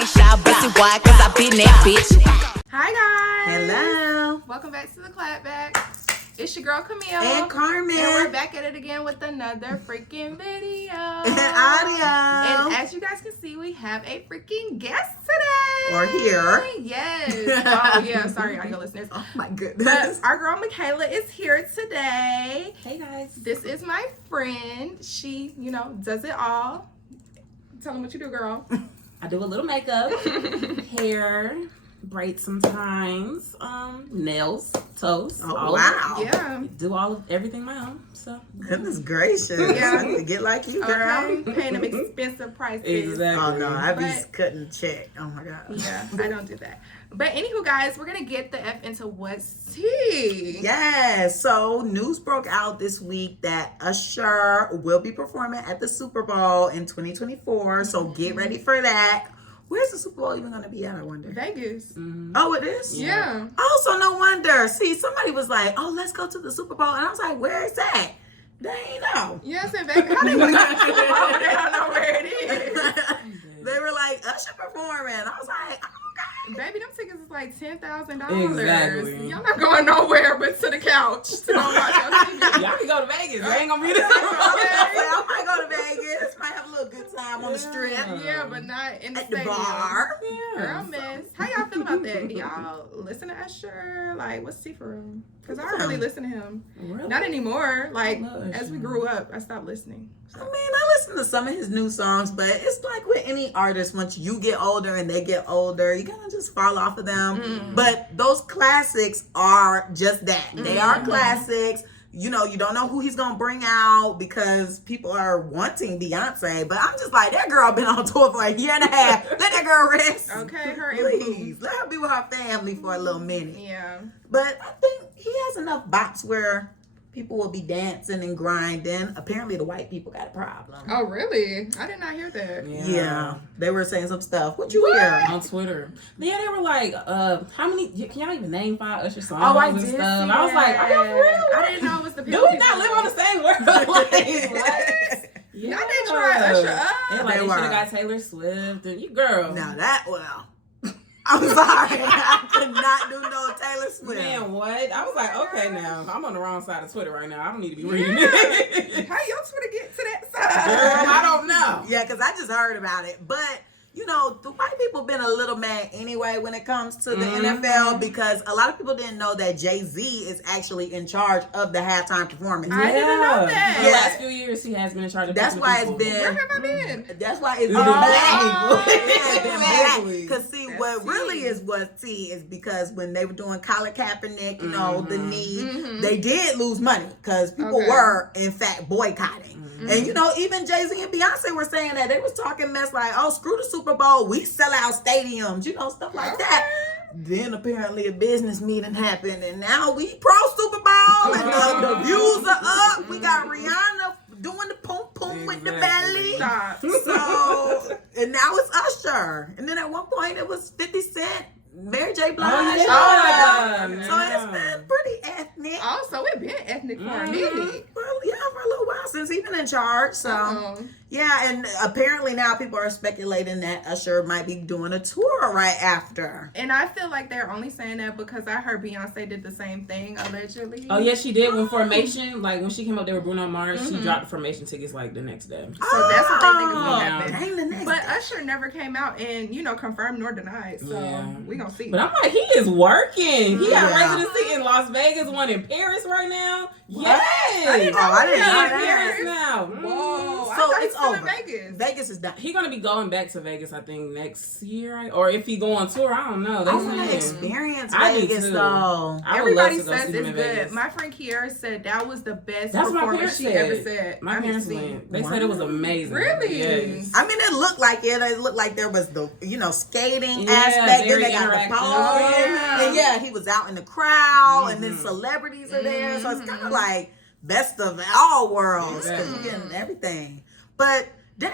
ain't shy, pussy wide, cause I been that bitch. Hi guys. Hello. Welcome back to the Clapback. It's your girl Camille And Carmen. and we're back at it again with another freaking video And audio. And as you guys can see, we have a freaking guest today. Or here. Yes. Oh yeah. Sorry, audio listeners. Oh my goodness. But our girl Michaela is here today. Hey guys. This is my friend. She, does it all. Tell them what you do, girl. I do a little makeup, hair, braids sometimes, nails, toes. Oh, wow. Yeah. Do everything my own. So Goodness gracious. Yeah. I need to get like you, girl. Okay. Paying them expensive prices. Exactly. Oh no, I be But- cutting check. Oh my god. Yeah, I don't do that. But anywho, guys, we're gonna get the F into what's tea. Yes. So news broke out this week that Usher will be performing at the Super Bowl in 2024. So get ready for that. Where's the Super Bowl even going to be at, I wonder? Vegas. Mm-hmm. Oh, it is? Yeah. Oh, so no wonder. See, somebody was like, oh, let's go to the Super Bowl. And I was like, where is that? They ain't know. Yes, in Vegas. How they want to go to the Super Bowl? They don't know where it is. They were like, Usher performing. I was like, okay. Baby, them tickets is like $10,000. Exactly. Y'all not going nowhere but to the couch to go watch your TV. Y'all can go to Vegas. They ain't gonna be there. I might go to Vegas. Might have a little good time on the strip. Yeah, but not in the At the stadium. bar. Girl, miss. How y'all feel about that? Do y'all listen to Usher? Like, what's tea for him? Because I don't really listen to him. Really? Not anymore. Like, I love as we Usher. grew up, I stopped listening. I mean, I listen to some of his new songs, but it's like with any artist, once you get older and they get older, you kind of just fall off of them. Mm. But those classics are just that. They are Mhm. classics. You don't know who he's going to bring out because people are wanting Beyonce. But I'm just like, that girl been on tour for a year and a half. Let that girl rest. Okay, her and Please. Let her be with her family for a little minute. Yeah. But I think he has enough bops where people will be dancing and grinding. Apparently, the white people got a problem. Oh, really? I did not hear that. Yeah, they were saying some stuff. What you hear? On Twitter. Yeah, they were like, how many, can y'all even name 5 Usher songs Oh, I and did see stuff? I was like, are y'all for real? I didn't know it was the Do people. we not live on the same world? Like, what? Y'all did try Usher up. They're like, They they should were. have got Taylor Swift. And you, girl. Now that, well, I'm sorry. I could not do no Taylor Swift. Man, what? I was like, okay, now I'm on the wrong side of Twitter right now. I don't need to be reading Yeah. it. How your Twitter get to that side? Girl, I don't know. Yeah, because I just heard about it. But, the white people been a little mad anyway when it comes to the NFL because a lot of people didn't know that Jay-Z is actually in charge of the halftime performance. I didn't know that. For the last few years, he has been in charge of That's picking why the it's people. Where been... have I been? That's why it's been Oh, black people. It's been exactly. black. Because see, That's what really tea. is what's tea is because when they were doing Colin Kaepernick, the knee, Mhm. they did lose money because people Okay. were in fact boycotting. Mhm. And even Jay-Z and Beyonce were saying that. They was talking mess like, oh, screw the Super Bowl, we sell out stadiums, stuff like that. Then apparently a business meeting happened, and now we pro Super Bowl, and the views are up. We got Rihanna doing the poom poom with the belly. Stop. So, and now it's Usher. And then at one point it was 50 Cent, Mary J. Blige. Oh, yeah. So it's been pretty ethnic. Oh, so it been ethnic for a minute. Well, yeah, for a little while since he's been in charge. So, Uh-oh. yeah, and apparently now people are speculating that Usher might be doing a tour right after. And I feel like they're only saying that because I heard Beyonce did the same thing, allegedly. Oh, yeah, she did. When Formation, like when she came up there with Bruno Mars, she dropped the Formation tickets like the next day. So that's what they think is going to happen. Dang, the next But day. Usher never came out and, confirmed nor denied. So Yeah. we going to see. But I'm like, he is working. He got Yeah. residency in Las Vegas, one in Paris right now. Yes. I didn't know I didn't that. know He's in that. Paris now. Whoa. So I thought it's he was over. in Vegas. Vegas is done. He's gonna be going back to Vegas, I think, next year, or if he go on tour, I don't know. They I want to saying. experience I do Vegas too. though. I would Everybody love to go says see them it's in good. Vegas. My friend Kiara said that was the best That's what my performance parents she said. ever said. My I've parents seen. went. They said it was amazing. Really? Yes. I mean, it looked like it. It looked like there was the, skating Yeah, aspect. Then very they got the interactive. pole. Oh, yeah. And yeah, he was out in the crowd, and then Mhm. celebrities are there. So it's kind Mhm. of like best of all worlds. 'Cause Exactly. you're getting everything. But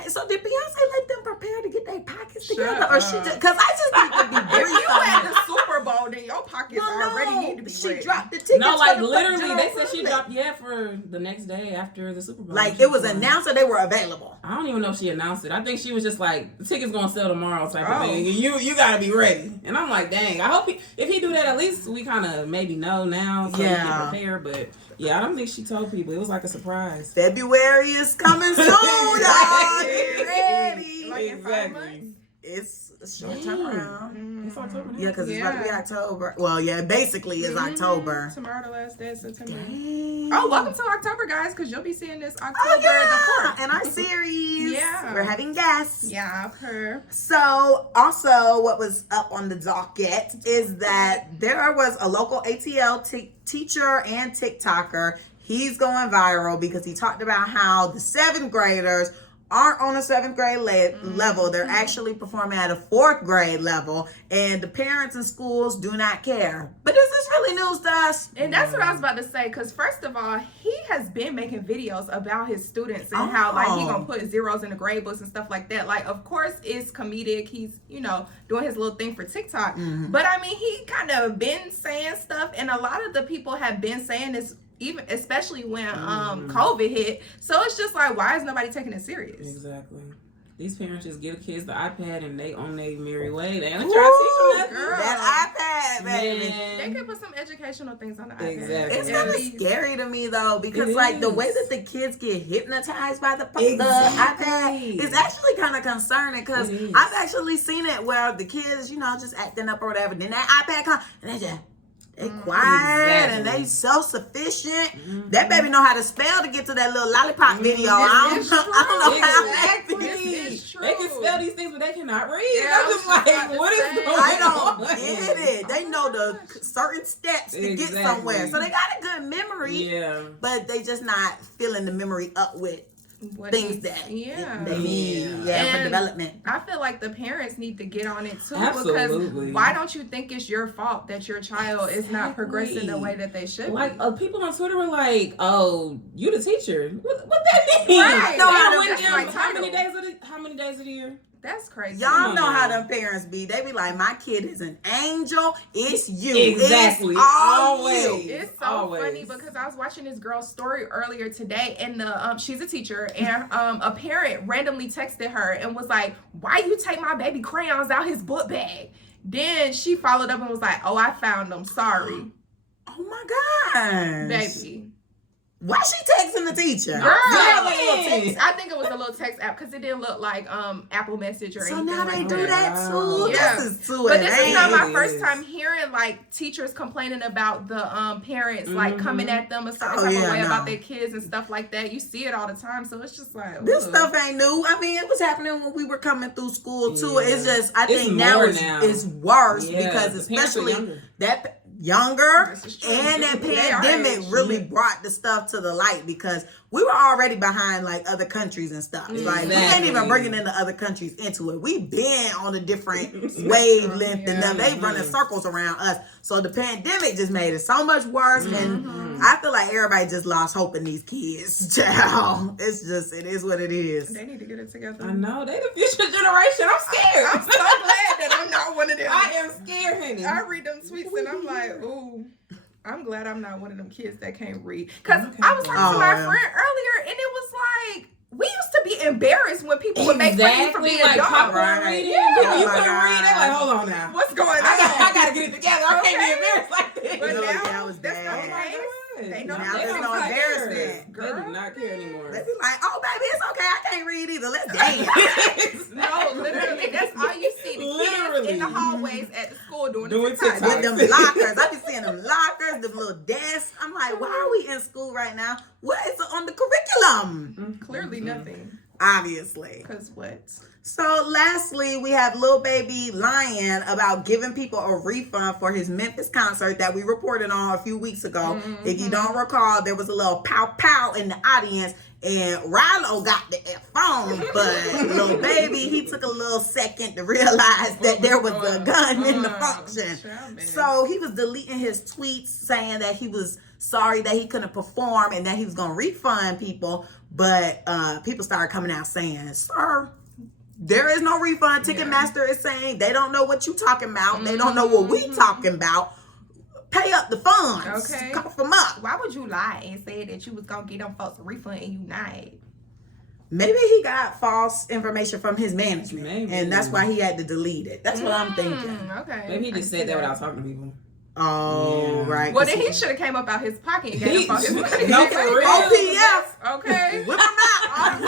so did Beyonce let them prepare to get their pockets Shut together, or she up. just? Because I just need to be If briefed you on at that. the Super Bowl, now, then your pockets already need to be she ready. dropped the tickets. No, like for the literally, general they said she public. dropped for the next day after the Super Bowl. Like it was announced that they were available. I don't even know if she announced it. I think she was just like, the ticket's gonna sell tomorrow type of thing. You gotta be ready. And I'm like, dang, I hope if he do that, at least we kind of maybe know now so we can prepare. But yeah, I don't think she told people. It was like a surprise. February is coming soon, y'all. Get ready. Like in 5 months? It's a short time around. It's October now. Yeah, because it's about to be October. Well, yeah, basically it's October. Tomorrow, the last day of September. Dang. Oh, welcome to October, guys, because you'll be seeing this October the 4th. And our series. Yeah. We're having guests. Yeah, I've heard. So, also, what was up on the docket is that there was a local ATL teacher and TikToker. He's going viral because he talked about how the 7th graders aren't on a 7th grade level. They're actually performing at a 4th grade level, and the parents and schools do not care. But is this really news to us? And that's what I was about to say, because first of all, he has been making videos about his students and how like he gonna put zeros in the grade books and stuff like that. Like, of course it's comedic. He's, doing his little thing for TikTok. But I mean, he kind of been saying stuff, and a lot of the people have been saying this, even especially when COVID hit. So it's just like, why is nobody taking it serious? Exactly. These parents just give kids the iPad and they on their merry way. They ain't trying to teach them girl. That iPad, baby. They could put some educational things on the iPad. Exactly. It's kind of scary to me though, because like the way that the kids get hypnotized by the iPad is actually kind of concerning, because I've actually seen it where the kids, just acting up or whatever. Then that iPad comes and they quiet and they self-sufficient. That baby know how to spell to get to that little lollipop video. I don't know how that It's true. They can spell these things, but they cannot read. Yeah, I'm just like, what is going on? I don't get it. They know the certain steps to get somewhere. So they got a good memory. Yeah. But they just not filling the memory up with things that they need for development. I feel like the parents need to get on it too. Absolutely. Because why don't you think it's your fault that your child is not progressing the way that they should like be? People on Twitter were like, oh, you the teacher. What that mean? Right. No, how many days of the year? That's crazy. Y'all know how them parents be. They be like, my kid is an angel. It's you. Exactly. It's always. It's so funny because I was watching this girl's story earlier today, and she's a teacher, and a parent randomly texted her and was like, why you take my baby crayons out his book bag? Then she followed up and was like, oh, I found them. Sorry. Oh my gosh. Baby. Why she texting the teacher? Girl, I think it was a little text app because it didn't look like Apple Message or anything. So now they like do that too. Yeah. This is too But this is not my It first is. time hearing like teachers complaining about the parents like coming at them a certain type of way about their kids and stuff like that. You see it all the time, so it's just like this stuff ain't new. I mean, it was happening when we were coming through school too. Yeah. It's just I think It's now more it's worse Yeah, because the parents are especially younger. that younger This is true. and that They are pandemic age. really brought the stuff to the light, because we were already behind like other countries and stuff. Like we ain't even bringing in the other countries into it. We been on a different wavelength than them. They running circles around us. So the pandemic just made it so much worse, and I feel like everybody just lost hope in these kids. Child, it is what it is. They need to get it together. I know. They the future generation. I'm scared. I'm so glad that I'm not one of them. I am scared, honey. I read them tweets and I'm like, ooh, I'm glad I'm not one of them kids that can't read. Because I was talking to my friend earlier and it was like, we used to be embarrassed when people would make fun of you for being like dumb. popcorn reading. Yeah. You couldn't read. They're like, hold on now. What's going on? I gotta get it together. I can't be embarrassed like this. But No, now, that was that's bad. not the case. They know Now they there's don't no care. embarrassment. They do not care anymore. They be like, oh baby, it's okay. I can't read either. Let's dance. No, literally, that's all you see. The kids in the hallways at the school doing TikTok. With them lockers. I be seeing them lockers, them little desks. I'm like, why are we in school right now? What is on the curriculum? Clearly nothing. Obviously. Because what? So lastly, we have Lil Baby lying about giving people a refund for his Memphis concert that we reported on a few weeks ago. If you don't recall, there was a little pow pow in the audience, and Rilo got the phone, but Lil Baby, he took a little second to realize that there was a gun in the function. So he was deleting his tweets saying that he was sorry that he couldn't perform and that he was going to refund people, but people started coming out saying, sir, There is no refund. Ticketmaster is saying they don't know what you talking about. They don't know what we talking about. Pay up the funds. Okay. Cough them up. Why would you lie and say that you was gonna get them folks a refund and you not? Maybe he got false information from his management. Maybe. And that's why he had to delete it. That's what I'm thinking. Okay. Maybe he just said that without talking to people. Oh, Yeah. right. Well, then he should have came up out his pocket and gave him his money. No, for real. OPF. Okay. Whip them out.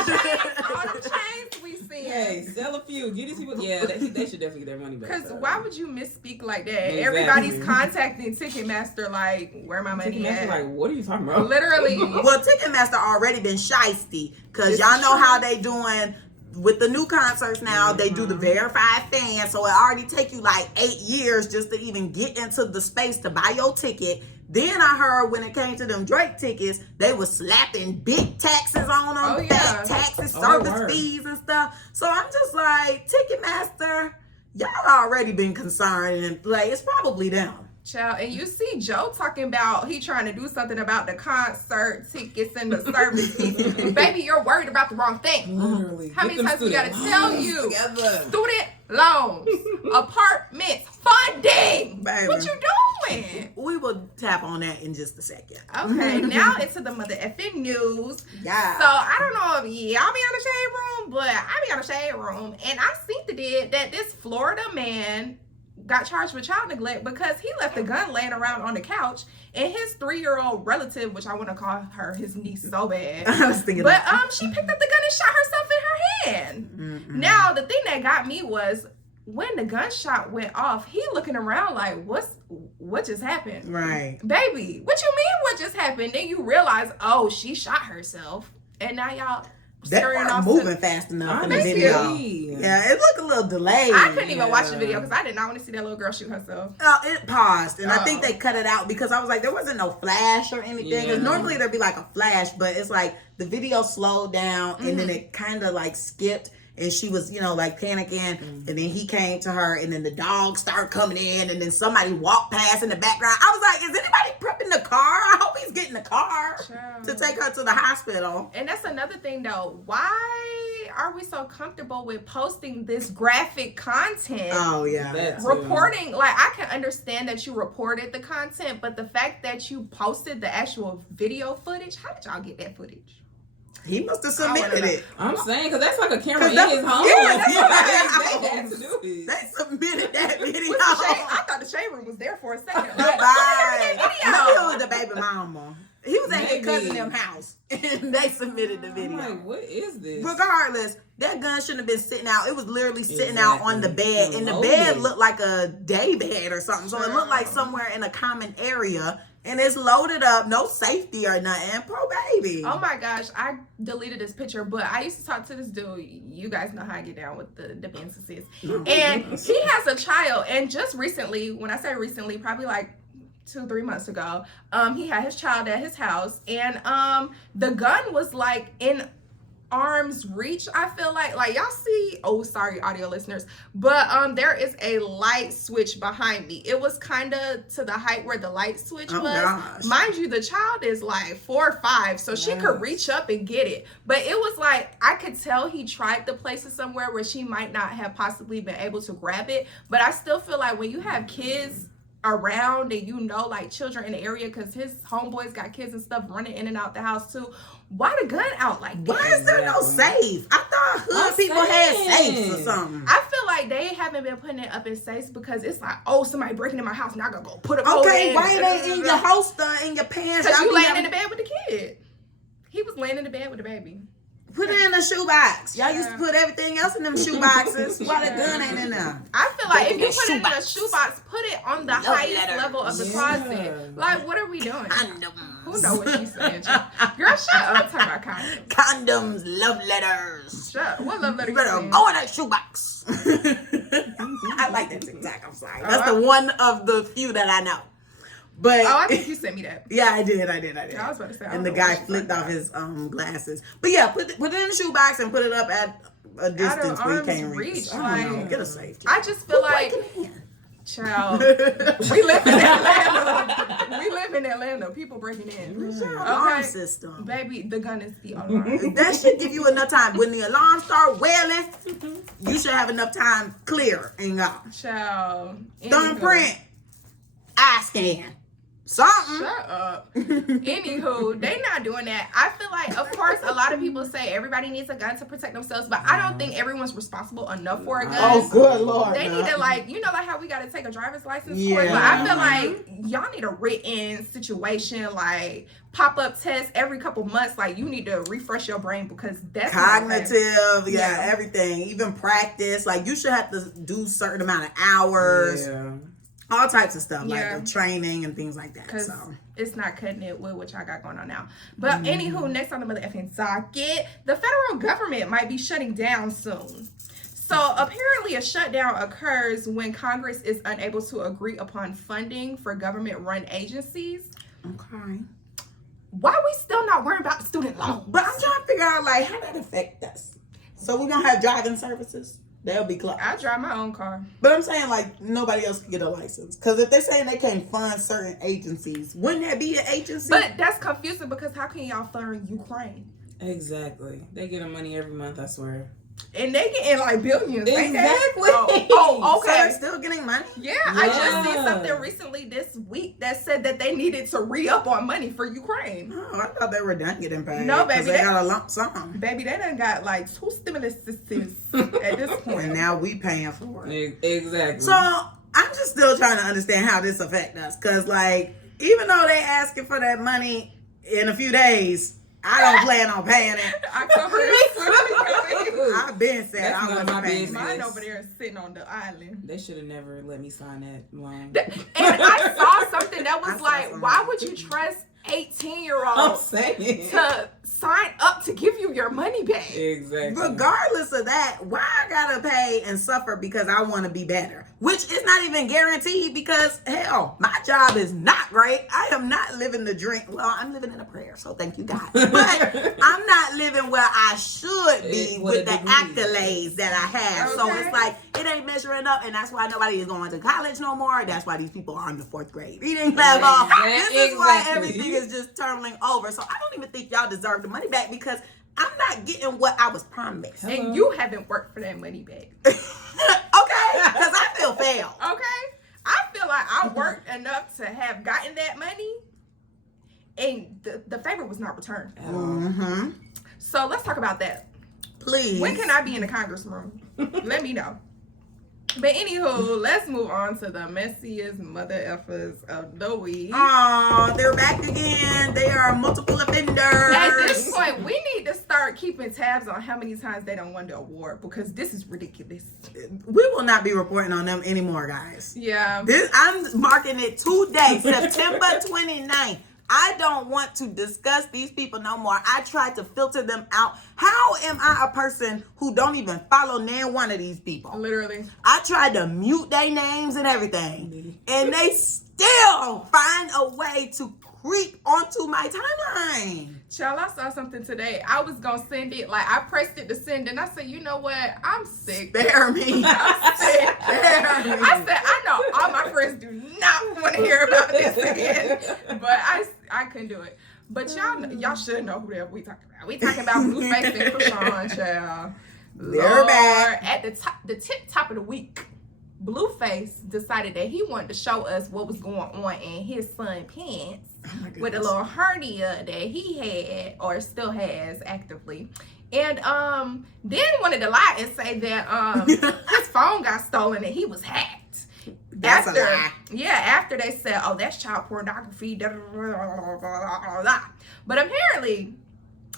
All them chains we see. Hey, sell a few. Get these people. Yeah, they should definitely get their money back. Because why would you misspeak like that? Exactly. Everybody's contacting Ticketmaster like, where my money Ticketmaster at? like, what are you talking about? Literally. Well, Ticketmaster already been shiesty because y'all know how they doing with the new concerts now. They do the verified fan, so it already take you like 8 years just to even get into the space to buy your ticket. Then I heard when it came to them Drake tickets, they was slapping big taxes on them, Oh, yeah. fat taxes, service word. fees and stuff. So I'm just like, Ticketmaster, y'all already been concerned and like it's probably them. Child, and you see Joe talking about he trying to do something about the concert tickets and the service fees. Baby, you're worried about the wrong thing. Literally. How Get many them times we gotta student tell loans you? together. Student loans, apartments, funding. Baby. What you doing? We will tap on that in just a second. Okay, now into the mother effing news. Yeah. So I don't know if y'all be on the shade room, but I be on the shade room, and I seen that this Florida man got charged with child neglect because he left a gun laying around on the couch, and his 3-year-old relative, which I want to call her his niece so bad, I was thinking but she picked up the gun and shot herself in her hand. Mm-mm. Now the thing that got me was when the gunshot went off, he looking around like, what just happened? Right. Baby, what you mean what just happened? Then you realize, oh, she shot herself, and now y'all That staring weren't off moving to, fast enough in the Honestly. video. Yeah, it looked a little delayed. I couldn't even watch the video because I did not want to see that little girl shoot herself. It paused, and I think Oh. they cut it out because I was like, there wasn't no flash or anything. Because Yeah. normally there'd be like a flash, but it's like the video slowed down, and then it kind of like skipped, and she was, like panicking, and then he came to her, and then the dog started coming in, and then somebody walked past in the background. I was like, is anybody prepping the car? I hope he's getting the car to take her to the hospital. And that's another thing though. Why are we so comfortable with posting this graphic content? Oh yeah. That too. Reporting, like I can understand that you reported the content, but the fact that you posted the actual video footage, how did y'all get that footage? He must have I wanna submitted know. it. I'm saying, because that's like a camera in That- his home. yeah, that's Like, what they I- had to do it. They submitted that video. What's the shade? I thought the shade room was there for a second. Goodbye. Video. Maybe it was the baby mama. He was at his Maybe. cousin them house, and they submitted the I'm video. like, what is this? Regardless, that gun shouldn't have been sitting out. It was literally sitting out on the bed, and the Loaded. bed looked like a day bed or something. So it looked like somewhere in a common area, and it's loaded up, no safety or nothing. Poor baby. Oh my gosh, I deleted this picture, but I used to talk to this dude. You guys know how I get down with the businesses. And he has a child, and just recently, when I say recently, probably like 2-3 months ago, he had his child at his house, and the gun was like in arm's reach. I feel like y'all see, oh sorry audio listeners, but there is a light switch behind me. It was kind of to the height where the light switch was. Gosh. Mind you, the child is like 4 or 5, so she could reach up and get it, but it was like I could tell he tried to place it somewhere where she might not have possibly been able to grab it. But I still feel like when you have kids around and like children in the area, because his homeboys got kids and stuff running in and out the house too, why the gun out like that? Why is there no safe? I thought hood people had safes or something. I feel like they haven't been putting it up in safes because it's like, oh, somebody breaking in my house, now I gotta go put a Okay, why are they in your holster, in your pants? Because you Y'all be laying in having- the bed with the kid. He was laying in the bed with the baby. Put it in a shoebox. Y'all used to put everything else in them shoeboxes. Why the gun ain't in there? I feel like Go if you get put it in a shoebox. shoebox, put it on the highest level of the closet. Like, what are we doing? Who know what she's saying? Girl, shut up. Talk about condoms. Condoms, love letters. Shut up. What love letter You you better saying? go in that shoebox. I like that TikTok. I'm sorry. That's the one of the few that I know. But Oh, I think you sent me that. yeah, I did. I was about to say. I And don't the know guy what she's flicked talking off his glasses. But yeah, put it in the shoebox and put it up at a distance where you can't arm's reach. reach, I don't know. like- Get a safety. I just feel like, Break it in. child, we live in Atlanta. We live in Atlanta. People breaking in. What's your alarm system? Baby, the gun is the alarm. That should give you enough time. When the alarm start wailing, you should have enough time clear and go. Child. Thumbprint. Eye scan. Something. Shut up. Anywho, they not doing that. I feel like, of course, a lot of people say everybody needs a gun to protect themselves, but I don't think everyone's responsible enough for a gun. Oh, good Lord. They need to, like, you know, like how we got to take a driver's license course. But I feel like y'all need a written situation, like pop-up test every couple months. Like, you need to refresh your brain because that's cognitive, everything. Even practice. Like, you should have to do a certain amount of hours. Yeah. All types of stuff, like the training and things like that. So it's not cutting it with what y'all got going on now. But anywho, next on the motherfucking docket, the federal government might be shutting down soon. So apparently a shutdown occurs when Congress is unable to agree upon funding for government-run agencies. Okay. Why are we still not worrying about student loans? But I'm trying to figure out, like, how that affect us. So we're going to have driving services? They'll be closed. I drive my own car. But I'm saying, like, nobody else can get a license. Because if they're saying they can't fund certain agencies, wouldn't that be an agency? But that's confusing because how can y'all fund Ukraine? Exactly. They get money every month, I swear. And they getting like billions. Exactly. Oh, okay. So they're still getting money? Yeah, I just seen something recently this week that said that they needed to re-up on money for Ukraine. Oh, I thought they were done getting paid. No, baby. They got a lump sum. Baby, they done got like 2 stimulus systems at this point. And now we paying for it. Exactly. So I'm just still trying to understand how this affect us. Because, like, even though they asking for that money in a few days, I don't plan on paying it. I've been said I wasn't paying. Mine over there is sitting on the island. They should have never let me sign that loan. And I saw something that was like, why would you trust 18-year-olds to sign up to give you your money back? Exactly. Regardless of that, why I gotta pay and suffer because I want to be better? Which is not even guaranteed because, hell, my job is not great. I am not living the dream. Well, I'm living in a prayer, so thank you, God. But I'm not living where I should be with the accolades that I have. Okay. So it's like, it ain't measuring up, and that's why nobody is going to college no more. That's why these people are on the 4th grade reading level. This is why everything is just turning over. So I don't even think y'all deserve the money back because I'm not getting what I was promised. And you haven't worked for that money back. Okay, because I feel failed. Okay, I feel like I worked enough to have gotten that money, and the favor was not returned. Mm-hmm. So let's talk about that. Please. When can I be in the Congress room? Let me know. But anywho, let's move on to the messiest mother effers of the week. Oh, they're back again. They are multiple offenders. At this point, we need to start keeping tabs on how many times they don't win the award because this is ridiculous. We will not be reporting on them anymore, guys. Yeah. I'm marking it today, September 29th. I don't want to discuss these people no more. I tried to filter them out. How am I a person who don't even follow nan one of these people? Literally. I tried to mute their names and everything. And they still find a way to creep onto my timeline. Child, I saw something today. I was going to send it. Like, I pressed it to send, and I said, you know what? I'm sick. Spare me. I'm sick. Spare me. I said, I know all my friends do not want to hear about this again. But I couldn't do it. But y'all should know who we talking about. We talking about Blueface and Krishan, child. They're back. At the top of the week, Blueface decided that he wanted to show us what was going on in his son's pants with a little hernia that he had or still has actively. And then wanted to lie and say that his phone got stolen and he was hacked. That's a lie. Yeah, after they said, oh, that's child pornography. But apparently,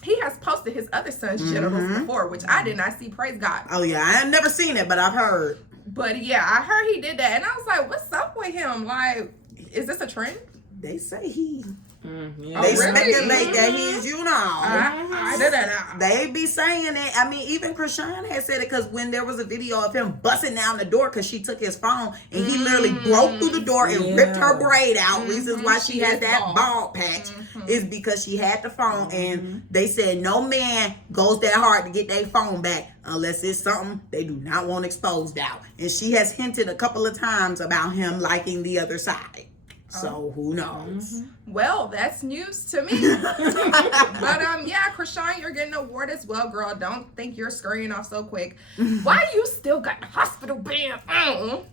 he has posted his other son's genitals before, which I did not see. Praise God. Oh, yeah. I have never seen it, but I've heard. But, yeah, I heard he did that. And I was like, what's up with him? Like, is this a trend? They say he... Yeah. They speculate that he's, you know. I did that. They be saying it. I mean, even Krishan had said it because when there was a video of him busting down the door because she took his phone and he literally broke through the door and ripped her braid out. Reasons why she has that bald patch is because she had the phone and they said no man goes that hard to get their phone back unless it's something they do not want exposed out. And she has hinted a couple of times about him liking the other side. So who knows? Well, that's news to me. But yeah, Krishan, you're getting an award as well, girl. Don't think you're scurrying off so quick. Why you still got the hospital band on?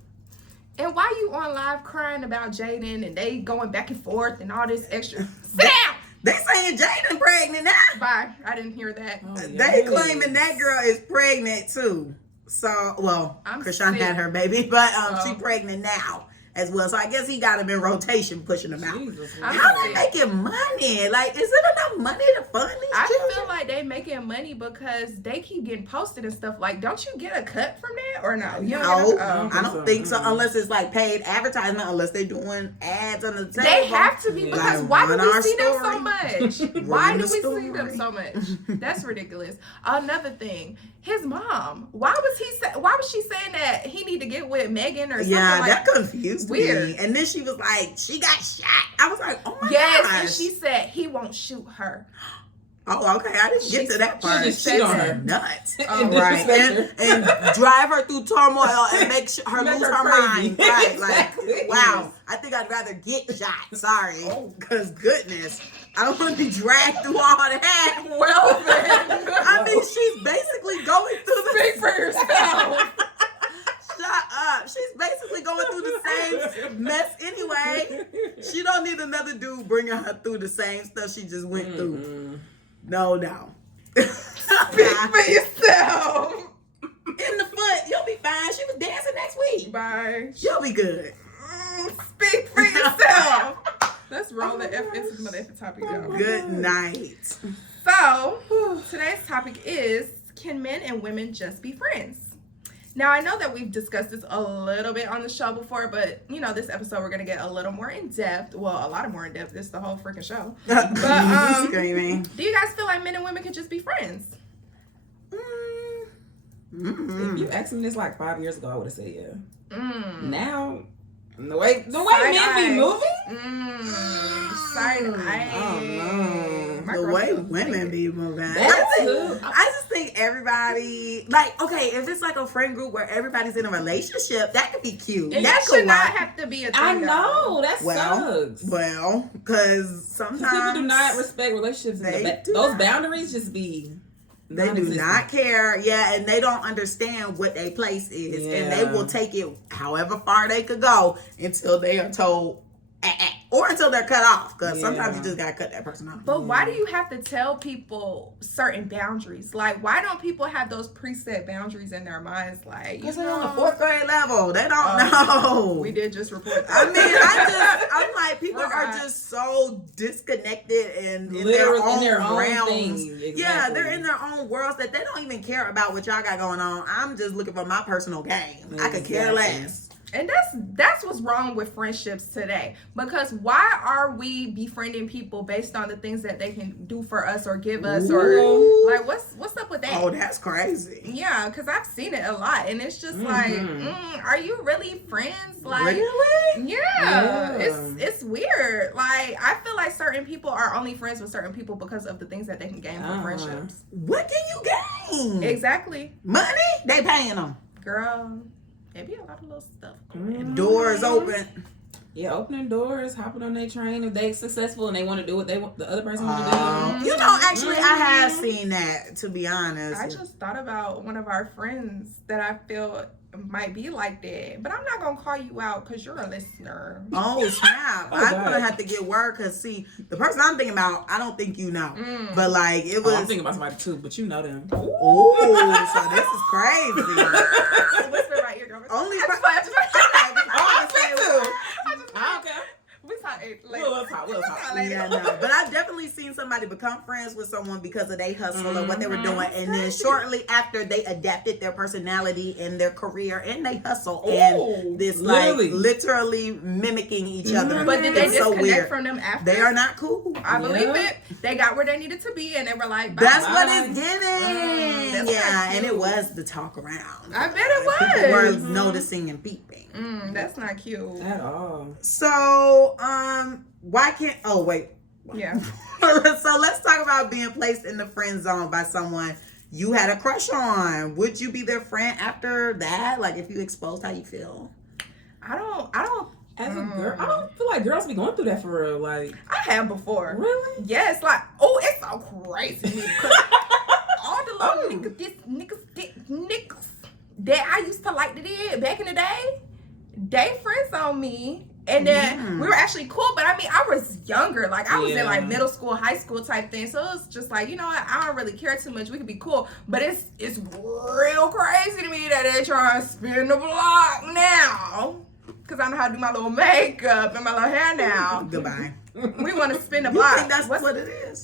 And why you on live crying about Jaden and they going back and forth and all this extra? Sit down! They saying Jaden pregnant now. Bye. I didn't hear that. Oh, yeah, They claiming that girl is pregnant too. So, well, Krishan had her baby, but she pregnant now as well. So I guess he got him in rotation pushing him out. How they making money? Like, is it enough money to fund these children? I feel like they making money because they keep getting posted and stuff. Like, don't you get a cut from that or no? You don't I don't think so. Unless it's like paid advertisement, unless they're doing ads on the table. They have to be because Like, why do we our see them story. so much? Why do we see them so much? That's ridiculous. Another thing, his mom. Why was she saying that he need to get with Megan or something? Yeah, like that confused weird. me. And then she was like, she got shot. I was like, oh my yes, gosh. and she said he won't shoot her. Oh, okay. I didn't get to that part. She just shit on her. Nuts. And Right. disrespect And drive her through turmoil and make her Make lose her her crazy. mind. Right. Like, wow. I think I'd rather get shot. Sorry. Because goodness, I don't want to be dragged through all that. Well, then. I mean, she's basically going through the... Speak for yourself. Shut up. She's basically going through the same mess anyway. She don't need another dude bringing her through the same stuff she just went through. No. Speak for yourself. In the foot, you'll be fine. She was dancing next week. Bye. You'll be good. Speak for yourself. Let's roll the F into the mother topic, y'all. Good night. So, today's topic is, can men and women just be friends? Now, I know that we've discussed this a little bit on the show before, but, you know, this episode we're going to get a little more in-depth. Well, a lot more in-depth. This is the whole freaking show. But, Screaming. do you guys feel like men and women could just be friends? If you asked me this like 5 years ago, I would have said yeah. Now, the way Side men eye. be moving, Side eye. oh no. My The girl way feels women naked. be moving. That too. I just think everybody, like, okay, if it's like a friend group where everybody's in a relationship, that could be cute. And that that should could not work. have to be a thing. I though. know that Well, sucks. because sometimes People do not respect relationships. They do Those not. boundaries just be. They do non-existent. not care, and they don't understand what their place is, and they will take it however far they could go until they are told, or until they're cut off. Because sometimes you just gotta cut that person off. But why do you have to tell people certain boundaries? Like, why don't people have those preset boundaries in their minds? Like, Because they're on the 4th grade level, they don't know. We did just report that. I mean, I'm like, people Oh, are God. just so disconnected and in Literally their own realms. thing. Yeah, Exactly. they're in their own worlds that they don't even care about what y'all got going on. I'm just looking for my personal game. I could care Exactly. less. And that's what's wrong with friendships today. Because why are we befriending people based on the things that they can do for us or give us or like what's up with that? Oh, that's crazy. Yeah, because I've seen it a lot, and it's just like, are you really friends? Like, Really? yeah, it's weird. Like, I feel like certain people are only friends with certain people because of the things that they can gain from friendships. What can you gain? Exactly, Money? They paying them. girl. Maybe a lot of little stuff going on. Doors open. Yeah, opening doors, hopping on their train if they successful and they want to do what they want, the other person want to do. You know, actually, I have seen that, to be honest. I just thought about one of our friends that I feel might be like that, but I'm not gonna call you out because you're a listener. Oh, snap. I'm going to have to get word because, see, the person I'm thinking about, I don't think you know. But, like, it was... I'm thinking about somebody too, but you know them. Ooh, so this is crazy. Whisper right here, girl. Only... I don't care. We talk later. We'll talk. Yeah, no. But I've definitely seen somebody become friends with someone because of their hustle or what they were doing. And then shortly after, they adapted their personality and their career and they hustle. And this, literally mimicking each other. But did they It's so disconnect weird. from them after? They are not cool. I believe it. They got where they needed to be, and they were like, bye. That's what it's giving. That's Yeah, not and it cute. was the talk around. I bet it People were was. noticing and peeping. That's not cute. At all. So, why can't... Oh, wait. Yeah. So let's talk about being placed in the friend zone by someone you had a crush on. Would you be their friend after that? Like, if you exposed how you feel? I don't As a girl, I don't feel like girls be going through that for real. Like, I have before. Really? Yes, like, oh, it's so crazy to me because all the little niggas that I used to like to do back in the day, they friends on me. And then we were actually cool, but I mean, I was younger. Like, I was in like middle school, high school type thing. So it was just like, you know what? I don't really care too much. We could be cool. But it's real crazy to me that they try to spin the block now. Because I know how to do my little makeup and my little hair now. Goodbye. We want to spin the block. You think that's what it is?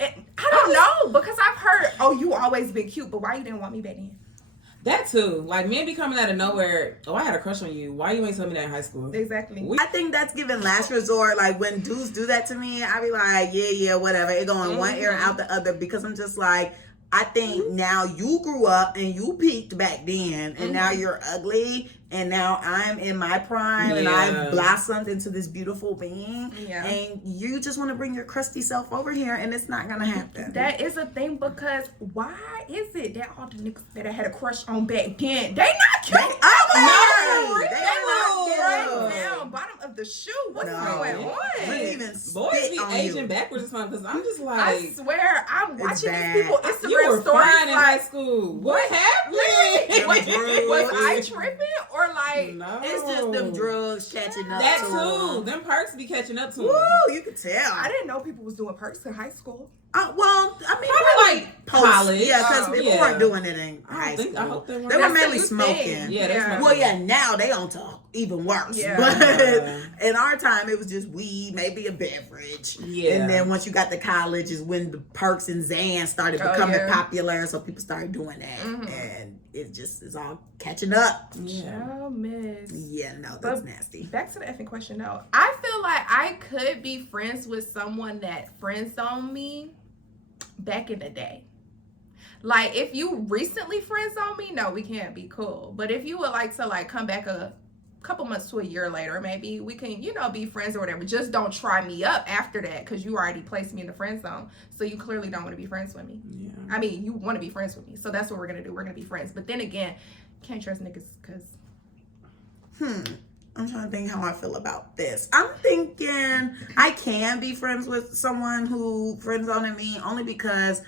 I don't know. Because I've heard, oh, you always been cute, but why you didn't want me back then? That too. Like, men be coming out of nowhere. Oh, I had a crush on you. Why you ain't tell me that in high school? Exactly. I think that's giving last resort. Like, when dudes do that to me, I be like, yeah, whatever. It going one ear out the other, because I'm just like, I think now you grew up and you peaked back then, and now you're ugly, and now I'm in my prime, and I've blossomed into this beautiful being, and you just want to bring your crusty self over here, and it's not gonna happen. That is a thing, because why is it that all the niggas that I had a crush on back then, they not cute? They down bottom of the shoe. What's going on? Boys be aging backwards or something, because I'm just like, I swear, I'm watching these people Instagram you were stories fine in high school. What happened? Was I tripping or like? No. It's just them drugs catching up. That too. Them perks be catching up to Woo, them. you could tell. I didn't know people was doing perks in high school. Well, I mean, probably like college. Yeah, because people weren't doing it in high school. I hope they weren't. They were mainly smoking. Yeah. Now they on talk even worse. Yeah. But in our time, it was just weed, maybe a beverage. Yeah. And then once you got to college is when the perks and Xans started becoming popular. So people started doing that. And it just is all catching up. Yeah. Yeah, no, that's nasty. Back to the effing question though. I feel like I could be friends with someone that friends on me back in the day. Like, if you recently friends on me, no, we can't be cool. But if you would like to like come back a couple months to a year later, maybe we can, you know, be friends or whatever. Just don't try me up after that, because you already placed me in the friend zone. So you clearly don't want to be friends with me. Yeah. I mean, you want to be friends with me. So that's what we're going to do. We're going to be friends. But then again, can't trust niggas because... I'm trying to think how I feel about this. I'm thinking I can be friends with someone who friends on me only because,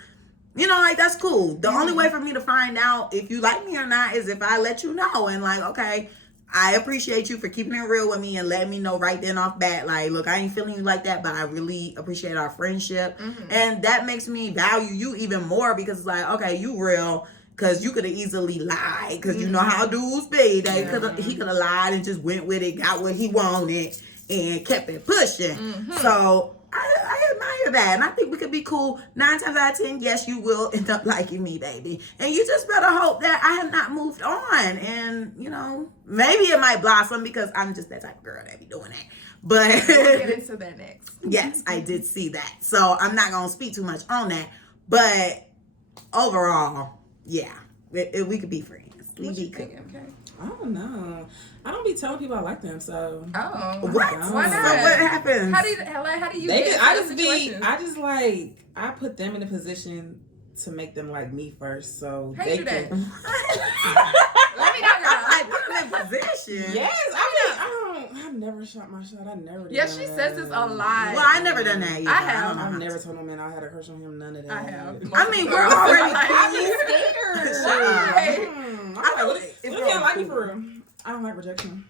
you know, like, that's cool. The only way for me to find out if you like me or not is if I let you know. And like, okay, I appreciate you for keeping it real with me and letting me know right then off bat, like, look, I ain't feeling you like that, but I really appreciate our friendship. And that makes me value you even more, because it's like, okay, you real. Because you could have easily lied. Because you know how dudes be. He could have lied and just went with it, got what he wanted, and kept it pushing. So I admire that. And I think we could be cool. 9 times out of 10, yes, you will end up liking me, baby. And you just better hope that I have not moved on. And, you know, maybe it might blossom, because I'm just that type of girl that be doing that. But we'll get into that next. Yes, I did see that. So I'm not going to speak too much on that. But overall... yeah, we could be friends. What you think, MK? I don't know. I don't be telling people I like them, so. Oh, what? Why not? So what happens? How do you get I put them in a position to make them like me first, so how they you do that? Let me know, girl. I put them in position. Yes, I've never shot my shot. I never did. Yeah, she says this a lot. Well, I never done that either. I have. I've never told no man I had a crush on him. None of that. I have. I mean, we're already I what if you don't like me for real? I don't like rejection.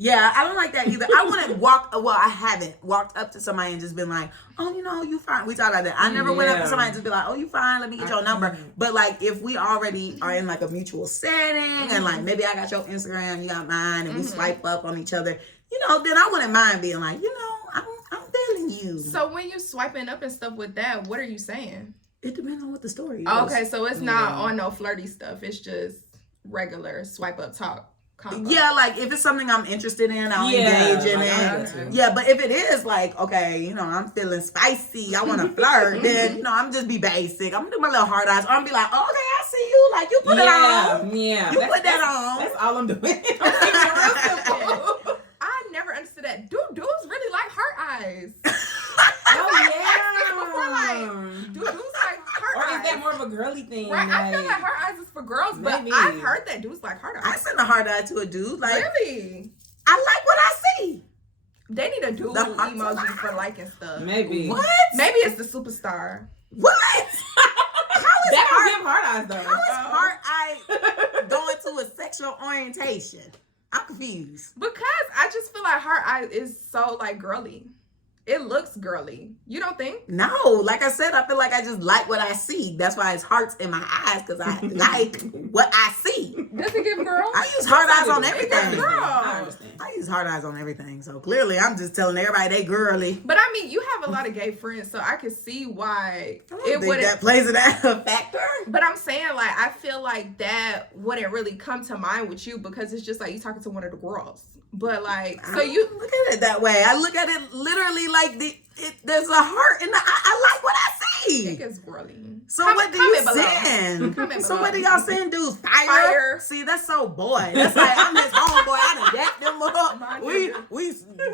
Yeah, I don't like that either. I wouldn't I haven't walked up to somebody and just been like, oh, you know, you fine. We talked about that. I never went up to somebody and just be like, oh, you fine, let me get your number. But like, if we already are in like a mutual setting and like maybe I got your Instagram, you got mine, and we swipe up on each other, you know, then I wouldn't mind being like, you know, I'm feeling you. So when you swiping up and stuff with that, what are you saying? It depends on what the story is. Okay, so it's not on no flirty stuff. It's just regular swipe up talk. Combo. Yeah, like if it's something I'm interested in, I'll engage in it. Yeah, but if it is like, okay, you know, I'm feeling spicy, I want to flirt, then, you know, I'm just be basic. I'm gonna do my little hard eyes, or I'm be like, oh, okay, I see you. Like, you put it on. Yeah, you put that on. That's all I'm doing. I never understood that. Dudes really like heart eyes. Dudes like heart eyes. Or is that more of a girly thing? Right, I feel like heart eyes is for girls, but I've heard that dudes like heart eyes. I send a heart eye to a dude. Like, really? I like what I see. They need a dual emoji for liking stuff. Maybe. What? Maybe it's the superstar. What? How is That don't give heart eyes though. How is heart eye going to a sexual orientation? I'm confused. Because I just feel like heart eye is so like girly. It looks girly. You don't think? No, like I said, I feel like I just like what I see. That's why it's hearts in my eyes, because I like what I see. Does it give girl? I use heart eyes on everything. Girl. I understand. I use heart eyes on everything. So clearly I'm just telling everybody they girly. But I mean, you have a lot of gay friends, so I could see why It would that plays a factor. But I'm saying, like, I feel like that wouldn't really come to mind with you because it's just like you talking to one of the girls. But like, so you look at it that way. I look at it literally like there's a heart in the. I like what I see. think it's girly. So what do you send? So what do y'all send, dudes? Fire. See, that's so boy. That's like I'm his homeboy. I done dapped them up. We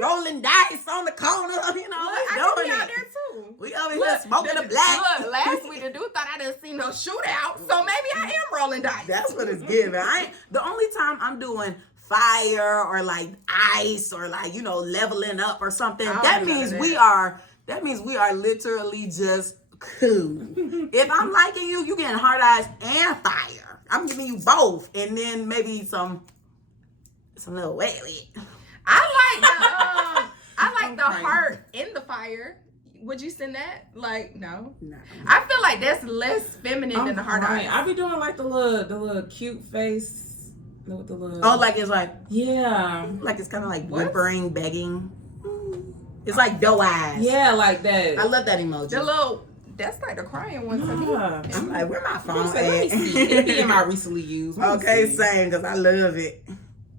rolling dice on the corner. You know, I could be out there too. We over here smoking a black. Look, last week the dude thought I didn't see no shootout, so maybe I am rolling dice. That's what it's giving. The only time I'm doing fire or like ice or like, you know, leveling up or something, that means we are literally just cool. If I'm liking you, you getting hard eyes and fire. I'm giving you both, and then maybe some little wet. I like the heart in the fire. Would you send that? Like, no. I feel like that's less feminine than the heart eyes. I be doing like the little cute face. With the little... Oh, like it's like, yeah, like it's kind of like whimpering, begging. It's like doe eyes. Yeah, like that. I love that emoji. The little, that's like the crying one to me. I'm like, where my phone at? Let me see. It be in my recently used. Okay, same, because I love it.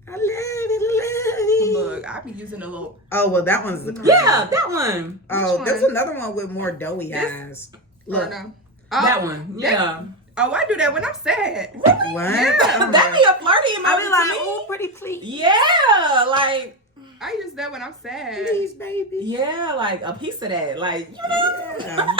I love it. Look, I be using a little. Oh, well, that one's the crying. Yeah, that one. Oh, there's another one with more doughy eyes. Look. That one. Yeah. Oh, I do that when I'm sad. What? Yeah. That be a flirty emoji. I be like, oh, pretty please. Yeah, like. I use that when I'm sad. Please, baby. Yeah, like a piece of that. Like, you know. Yeah.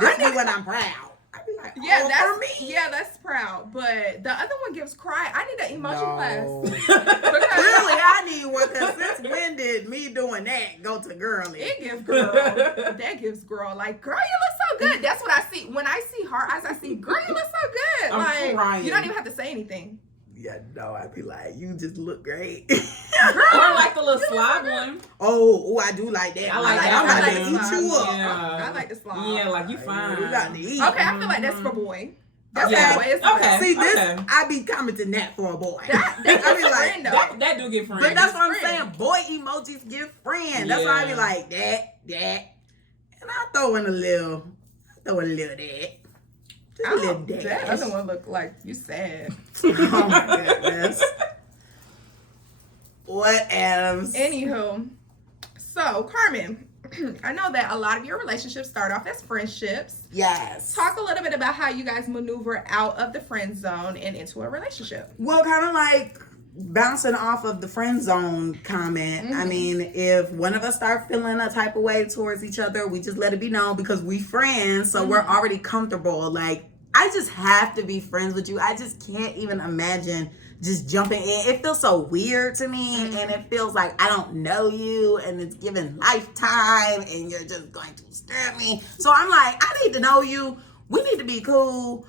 This be when I'm proud. I be like, yeah, that's for me. Yeah, that's proud. But the other one gives cry. I need an emoji class. Clearly, I need one, because since when did me doing that go to girly? It gives girl. That gives girl. Like, girl, you look so good. That's what I see. When I see heart eyes, I see, girl, you look so good. I'm like, crying. You don't even have to say anything. Yeah, no, I'd be like, you just look great. Or like the little slob one. Oh, I do like that. I like that. I'm I about like to the eat slob. you up. Yeah. I like the slob. Yeah, like you fine. We got to eat. Okay, I feel like that's for boy. That's Okay. for boy. It's Okay. See, this, Okay. I be commenting that for a boy. That's I be a like, friend, though. That do get friends. but that's what I'm friend. saying. Boy emojis give friend. That's why I be like, that. And I throw in a little that. Just a little dash. That other one look like you sad. Oh my goodness. What else? Anywho, so Carmen, I know that a lot of your relationships start off as friendships. Yes. Talk a little bit about how you guys maneuver out of the friend zone and into a relationship. Well, kind of like bouncing off of the friend zone comment. Mm-hmm. I mean, if one of us start feeling a type of way towards each other, we just let it be known, because we friends, so we're already comfortable. Like, I just have to be friends with you. I just can't even imagine just jumping in. It feels so weird to me, and it feels like I don't know you, and it's given lifetime, and you're just going to stare at me. So I'm like, I need to know you. We need to be cool.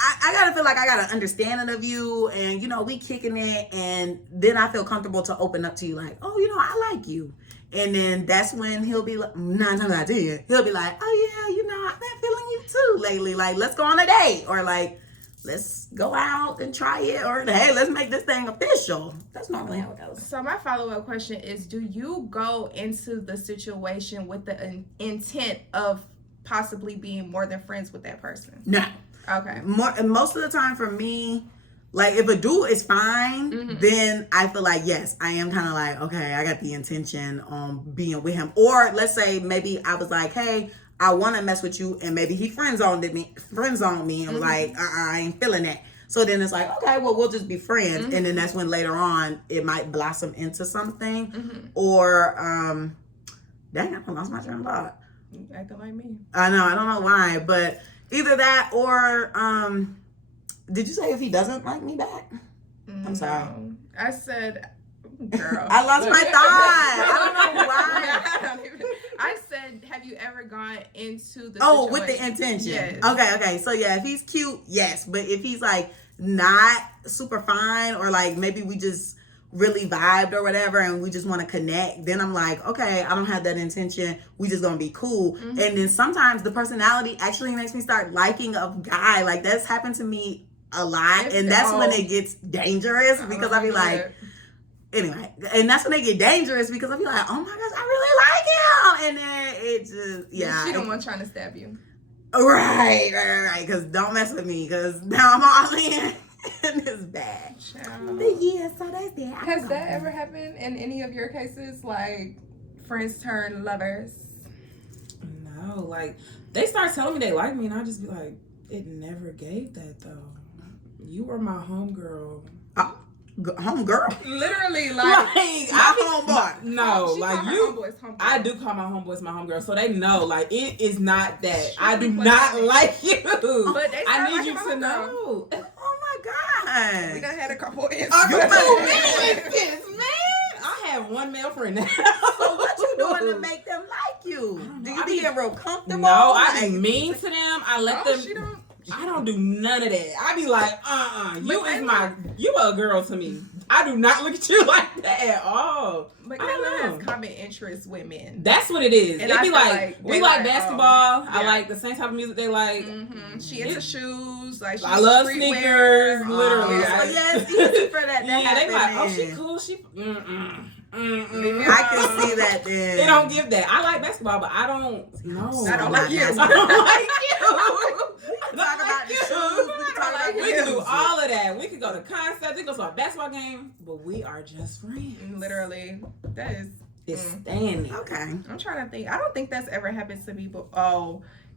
I gotta feel like I got an understanding of you, and, you know, we kicking it, and then I feel comfortable to open up to you, like, oh, you know, I like you. And then that's when he'll be like, he'll be like, oh yeah, you know, I've been feeling you too lately. Like, let's go on a date, or like, let's go out and try it, or hey, let's make this thing official. That's normally how it goes. So my follow-up question is, do you go into the situation with the intent of possibly being more than friends with that person? No. Okay. Most of the time for me, like, if a dude is fine, then I feel like, yes, I am kind of like, okay, I got the intention on being with him. Or let's say maybe I was like, hey, I want to mess with you, and maybe he friend zoned me and was like, I ain't feeling that. So then it's like, okay, well, we'll just be friends. And then that's when later on it might blossom into something. Or, dang, I lost my train of thought. You acting like me. I know, I don't know why, but either that or, did you say if he doesn't like me back? I'm sorry. I said, Girl. I lost my thought. I don't know why. I said, have you ever gone into the Oh, situation? with the intention. Yes. Okay. So yeah, if he's cute, yes. But if he's like not super fine, or like maybe we just really vibed or whatever and we just want to connect, then I'm like, okay, I don't have that intention. We just gonna be cool. And then sometimes the personality actually makes me start liking a guy. Like that's happened to me a lot. And that's when it gets dangerous because I be like, anyway, and that's when they get dangerous because I'll be like, oh my gosh, I really like him. And then it just, yeah. She don't want trying to stab you. Right. Because don't mess with me because now I'm all in. And it's bad. But yeah, so that's that. Has that ever happened in any of your cases? Like, friends turn lovers? No, like, they start telling me they like me and I just be like, it never gave that though. You were my homegirl. Homegirl? Literally, my homeboy. No, she like call her you. homeboys homegirl. I do call my homeboys my homegirl, so they know. Like it is not that I do not like you. But they I need like you to know. Oh my God. We done had a couple instances. You man. I have one male friend now. So what you doing to make them like you? Do you be real comfortable? No, I be mean to them. I let them. She don't. I don't do none of that. I be like, you a girl to me. I do not look at you like that at all. But I don't Kayla know. has common interests with men. That's what it is. And It I be feel like we like basketball. I yeah. like the same type of music they like. She into shoes. Like I love streetwear. sneakers. Literally. So yeah, it's easy for that to Yeah, happen. they like, oh, she then. cool. She. I can see that then. They don't give that. I like basketball, but I don't. No, I don't like you. I don't like you. We can talk about the shoes. We can talk about We can do all of that. We can go to concerts. We can go to a basketball game, but we are just friends. Literally, that is. It's standing. Okay. I'm trying to think. I don't think that's ever happened to me, but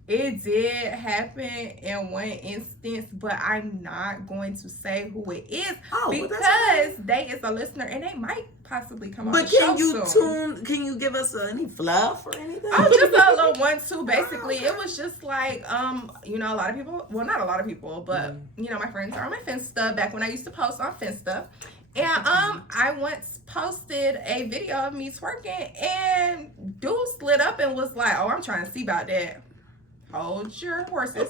it did happen in one instance, but I'm not going to say who it is because they is a listener and they might possibly come on the show soon. Can you give us any fluff or anything? Oh, just a little 1-2. Basically, it was just like a lot of people. Well, not a lot of people, but my friends are on my Finsta back when I used to post on Finsta. And I once posted a video of me twerking, and dude slid up and was like, "Oh, I'm trying to see about that." Hold your horses.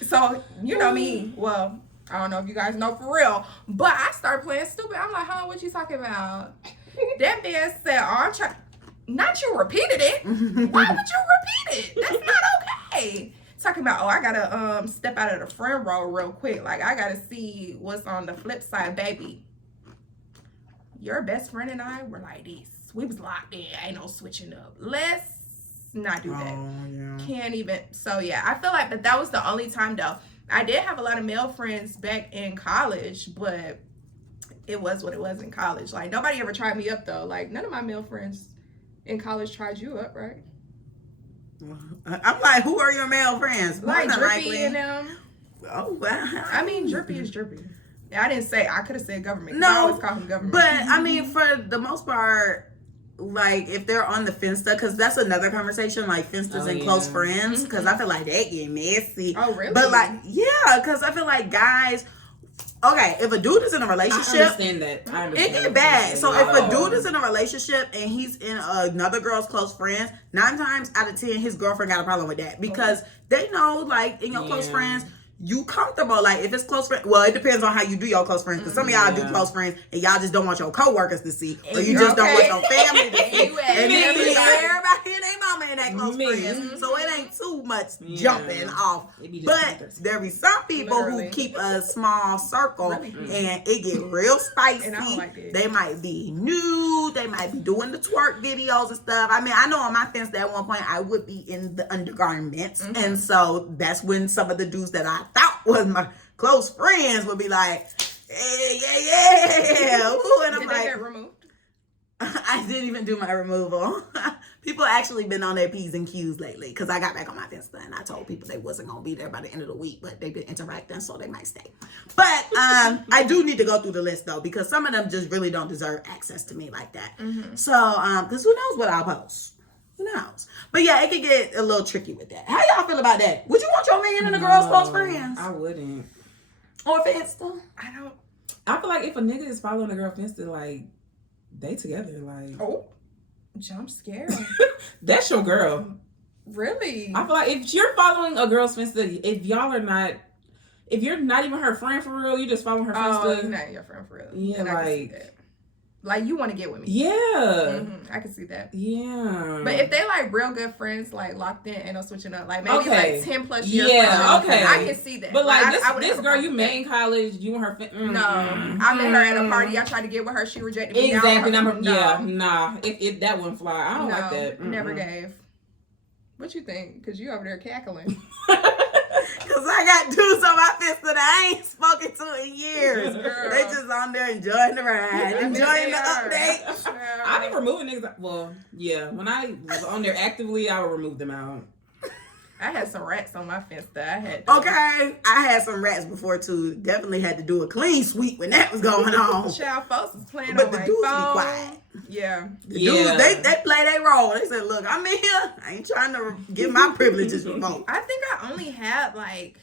So you know me. Well, I don't know if you guys know for real, but I started playing stupid. I'm like, "Huh? What you talking about?" That man said, "Oh, I'm trying." Not you repeated it. Why would you repeat it? That's not okay. Talking about, I gotta step out of the friend row real quick. Like I gotta see what's on the flip side, baby. Your best friend and I were like this. We was locked in. Ain't no switching up. Let's not do that. Can't even. So yeah, I feel like that was the only time though. I did have a lot of male friends back in college, but it was what it was in college. Like nobody ever tried me up though. Like none of my male friends in college tried you up, right? I'm like, who are your male friends? Like Drippy and them. Oh, wow. I mean, Drippy is Drippy. I didn't say, I could have said government. No, I always call him government. But I mean, for the most part, like if they're on the Finsta, because that's another conversation, like Finstas and close friends, because I feel like they get messy. Oh, really? But like, yeah, because I feel like guys, okay, if a dude is in a relationship, I understand that. It get bad. So if a dude is in a relationship and he's in another girl's close friends, 9 times out of 10, his girlfriend got a problem with that because they know, like in your close friends, you comfortable. Like if it's close friends, well, it depends on how you do your close friends. Because some of y'all do close friends and y'all just don't want your coworkers to see, or you just don't want your family to see. And then everybody and their mama in that close friends, so it ain't too much jumping off. But there be some people who keep a small circle and it get real spicy. And I don't like it. They might be nude. They might be doing the twerk videos and stuff. I mean, I know on my fence that at one point I would be in the undergarments, and so that's when some of the dudes that I thought was my close friends would be like, hey, yeah. Ooh, and I'm Did like, they get removed? I didn't even do my removal. People actually been on their P's and Q's lately because I got back on my Finsta and I told people they wasn't going to be there by the end of the week, but they've been interacting, so they might stay. But I do need to go through the list though, because some of them just really don't deserve access to me like that. So, because who knows what I'll post? Who knows? But yeah, it can get a little tricky with that. How y'all feel about that? Would you want your man and the girl's close friends? I wouldn't. Or Finsta? I don't. I feel like if a nigga is following a girl Finsta, like, they together, like. Oh, jump scare. That's your girl. Really? I feel like if you're following a girl's Finsta, if you're not even her friend for real, you just following her Finsta. Oh, you're not your friend for real. Yeah, like you want to get with me. Yeah. Mm-hmm. I can see that. Yeah. But if they like real good friends, like locked in, ain't no switching up. Like maybe like 10 plus years. Yeah, okay. I can see that. But like I this girl you met in college, you and her. No, I met her at a party. I tried to get with her. She rejected me. Exactly. Yeah. Nah. It that wouldn't fly. I don't like that. Never gave. What you think? Because you over there cackling. Because I got dudes on my fist that I ain't spoken to in years. Girl. They just on there enjoying the ride, enjoying the updates. I be removing niggas. Well, yeah. When I was on there actively, I would remove them out. I had some rats on my fence that I had. Okay, I had some rats before too. Definitely had to do a clean sweep when that was going on. Child folks was playing but on the my dudes phone. be quiet. Yeah. The dudes, they play their role. They said, look, I'm in here. I ain't trying to give my privileges revoked. I think I only had like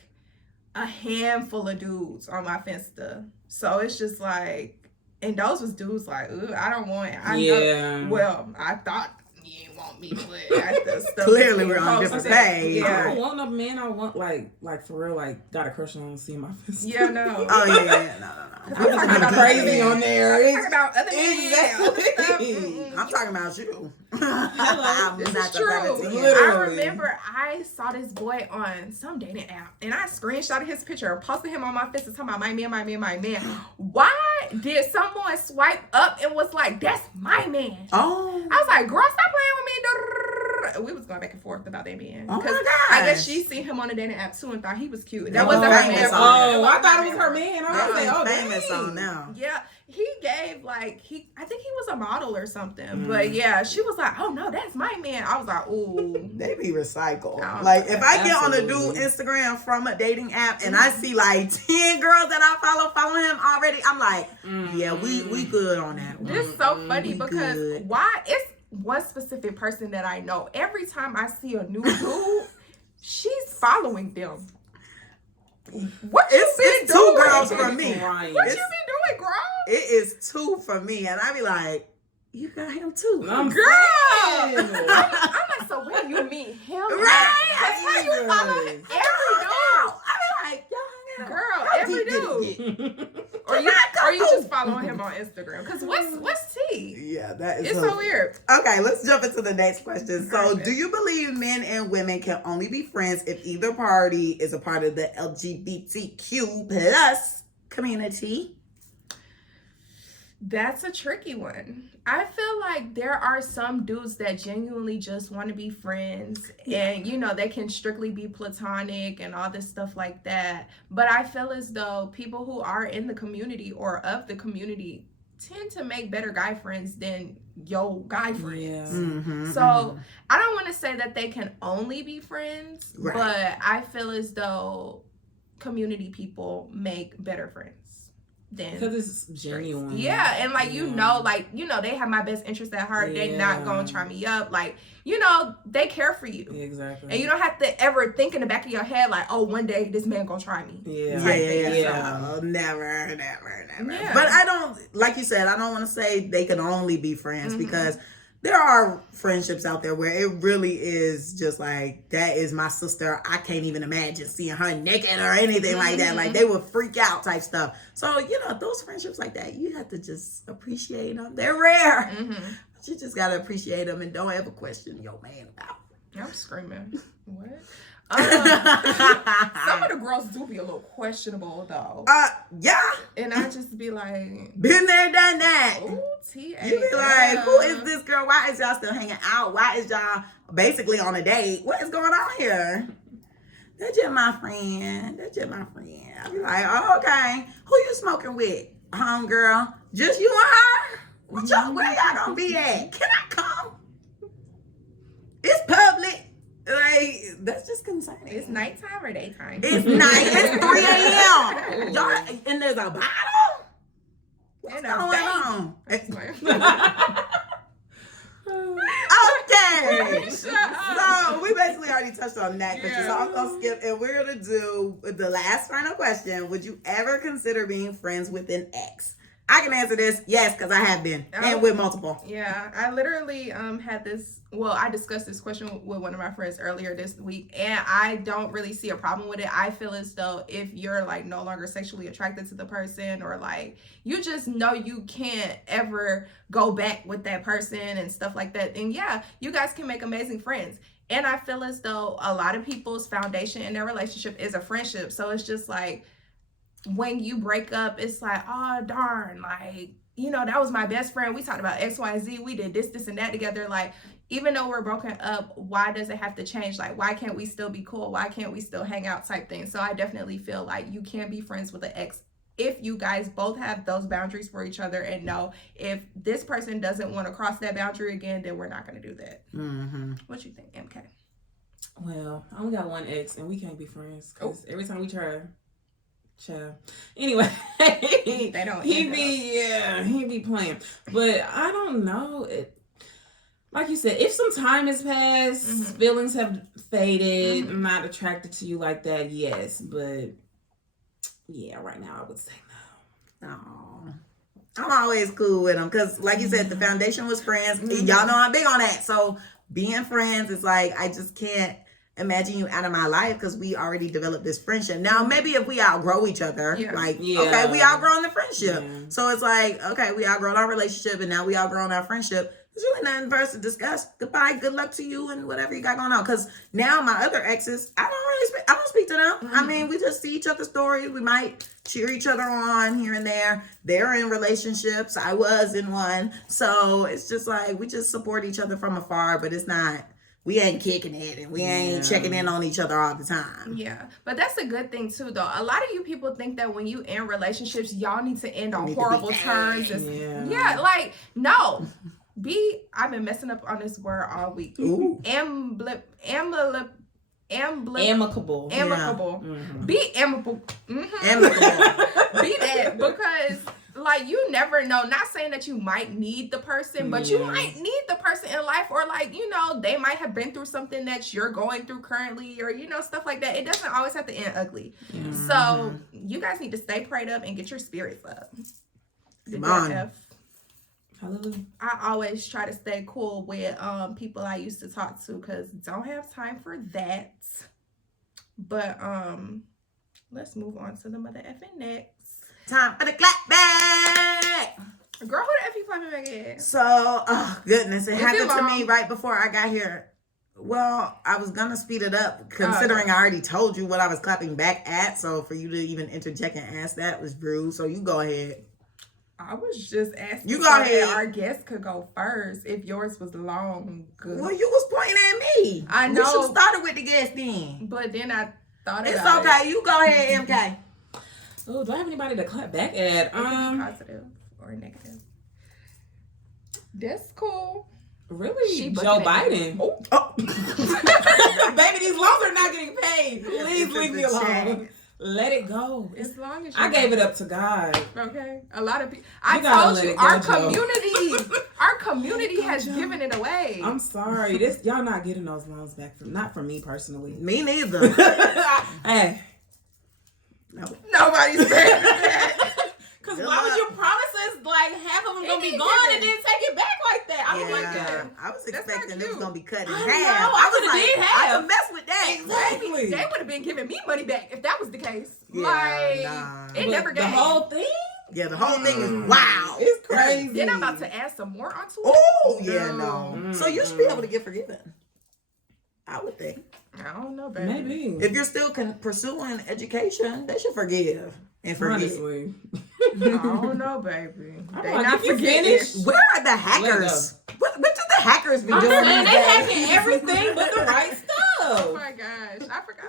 a handful of dudes on my Finsta. So it's just like, and those was dudes like, ugh, I don't want it. I thought you didn't want me, but clearly we're on different page. Yeah. I don't want no man. I want like for real, like got a crush on seeing my Finsta. Yeah, no. Oh yeah, no. I'm talking about crazy on there. I'm talking about other men. Exactly. I'm talking about you. Hello. This is true. I remember I saw this boy on some dating app and I screenshotted his picture, posted him on my Finsta, talking about my man. Why did someone swipe up and was like, that's my man? Oh. I was like, girl, stop playing with me. We was going back and forth about that man. Oh my gosh. I guess she seen him on the dating app too and thought he was cute. That wasn't her man. Oh, I thought it was her man. I was like, oh, famous on now. Yeah, he gave like I think he was a model or something. But yeah, she was like, oh no, that's my man. I was like, ooh. They be recycled. Like if I get on a dude Instagram from a dating app and I see like 10 girls that I follow him already, I'm like, yeah, we good on that one. This is so funny because why it's one specific person that I know. Every time I see a new dude, she's following them. What you been doing? 2 girls for me. What you been doing, girl? It is 2 for me, and I be like, you got him too, girl. I'm like, so when you meet him, right? That's why you follow every dude. I be like, girl, every dude. Or you just following him on Instagram? Because what's T? Yeah, that is. It's so weird. Okay, let's jump into the next question. So, do you believe men and women can only be friends if either party is a part of the LGBTQ plus community? That's a tricky one. I feel like there are some dudes that genuinely just want to be friends and, they can strictly be platonic and all this stuff like that. But I feel as though people who are in the community or of the community tend to make better guy friends than guy friends. Yeah. So I don't want to say that they can only be friends, but I feel as though community people make better friends. Because it's genuine. Yeah, and they have my best interest at heart. Yeah. They not gonna try me up. Like, they care for you. Exactly. And you don't have to ever think in the back of your head like, oh, one day this man gonna try me. Yeah. So, never. Yeah. But I don't, like you said, I don't want to say they can only be friends because there are friendships out there where it really is just like, that is my sister. I can't even imagine seeing her naked or anything like that. Like, they would freak out type stuff. So, those friendships like that, you have to just appreciate them. They're rare. But you just got to appreciate them and don't ever question your man about them. I'm screaming. What? Some of the girls do be a little questionable though. Yeah. And I just be like, been there, done that. Ooh, T-A-L. You be like, who is this girl? Why is y'all still hanging out? Why is y'all basically on a date? What is going on here? That's just my friend. I be like, oh, okay. Who you smoking with? Homegirl. Just you and her? Where y'all gonna be at? Can I come? It's public. Like, that's just concerning. It's nighttime or daytime? It's night. It's 3 a.m. Y'all, and there's a bottle? What's going on? Okay. So we basically are already touched on that question, so I'm gonna skip, and we're gonna do the last final question. Would you ever consider being friends with an ex? I can answer this, yes, because I have been, and with multiple. Yeah, I literally had this. Well, I discussed this question with one of my friends earlier this week, and I don't really see a problem with it. I feel as though if you're like no longer sexually attracted to the person, or like you just know you can't ever go back with that person and stuff like that, then yeah, you guys can make amazing friends. And I feel as though a lot of people's foundation in their relationship is a friendship. So it's just like, when you break up, it's like, oh darn, like, you know, that was my best friend. We talked about X, Y, and Z. We did this, and that together. Like, even though we're broken up, why does it have to change? Like, why can't we still be cool? Why can't we still hang out type thing? So I definitely feel like you can be friends with an ex if you guys both have those boundaries for each other and know if this person doesn't want to cross that boundary again, then we're not going to do that. Mm-hmm. What you think, MK? Well, I only got one ex, and we can't be friends because every time we try. Child. Anyway, they don't. He be playing, but I don't know. Like you said, if some time has passed, feelings have faded, I'm not attracted to you like that. Yes, but yeah, right now I would say no. No. I'm always cool with them because, like you said, the foundation was friends. Y'all know I'm big on that. So being friends is like, I just can't imagine you out of my life because we already developed this friendship. Now, maybe if we outgrow each other, okay, we outgrown the friendship. Yeah. So it's like, okay, we outgrown our relationship and now we outgrown our friendship. There's really nothing for us to discuss. Goodbye, good luck to you and whatever you got going on. Because now my other exes, I don't speak to them. I mean, we just see each other's stories. We might cheer each other on here and there. They're in relationships. I was in one. So it's just like, we just support each other from afar, but it's not, we ain't kicking it and we ain't checking in on each other all the time. Yeah. But that's a good thing too, though. A lot of you people think that when you end relationships, y'all need to end on horrible terms. Like, no. I've been messing up on this word all week. Amicable. Amicable. Yeah. Be amicable. Amicable. Be that, because like, you never know. Not saying that you might need the person, but you might need the person in life, or like, you know, they might have been through something that you're going through currently, or, you know, stuff like that. It doesn't always have to end ugly. So you guys need to stay prayed up and get your spirits up. I always try to stay cool with people I used to talk to, because don't have time for that. But let's move on to the mother effing next. Time for the clapback. Girl, who the F you clapping back at? So, oh goodness, it happened to me right before I got here. Well, I was gonna speed it up, considering I already told you what I was clapping back at. So for you to even interject and ask that was rude. So you go ahead. I was just asking. You go ahead. Our guest could go first if yours was long. Good. Well, you was pointing at me. I know. We should have started with the guest then. But then I thought it's okay. You go ahead, MK. Oh, do I have anybody to clap back at? Positive or negative. That's cool. Really? Joe Biden. Oh. Baby, these loans are not getting paid. Please leave me alone. Let it go. As long as I gave it up to God. Okay. A lot of people. I told you, our community has given it away. I'm sorry. Y'all not getting those loans back not from me personally. Me neither. Hey. No. Nobody's saying that. Because why would you promise us like half of them gonna be gone and then take it back like that? I don't like that. I was expecting it was gonna be cut in half. I would have did half. I would mess with that. Exactly. They would have been giving me money back if that was the case. Yeah, it never gave. The whole thing? Yeah, the whole thing is wow. It's crazy. Then I'm about to add some more onto it. Oh, yeah, no. So you should be able to get forgiven. I would think. I don't know, baby. Maybe. If you're still pursuing education, they should forgive and forget. Honestly. I don't know, baby. They not forgetting. Where are the hackers? What did the hackers be doing? They hacking everything but the right stuff. Oh my gosh, I forgot.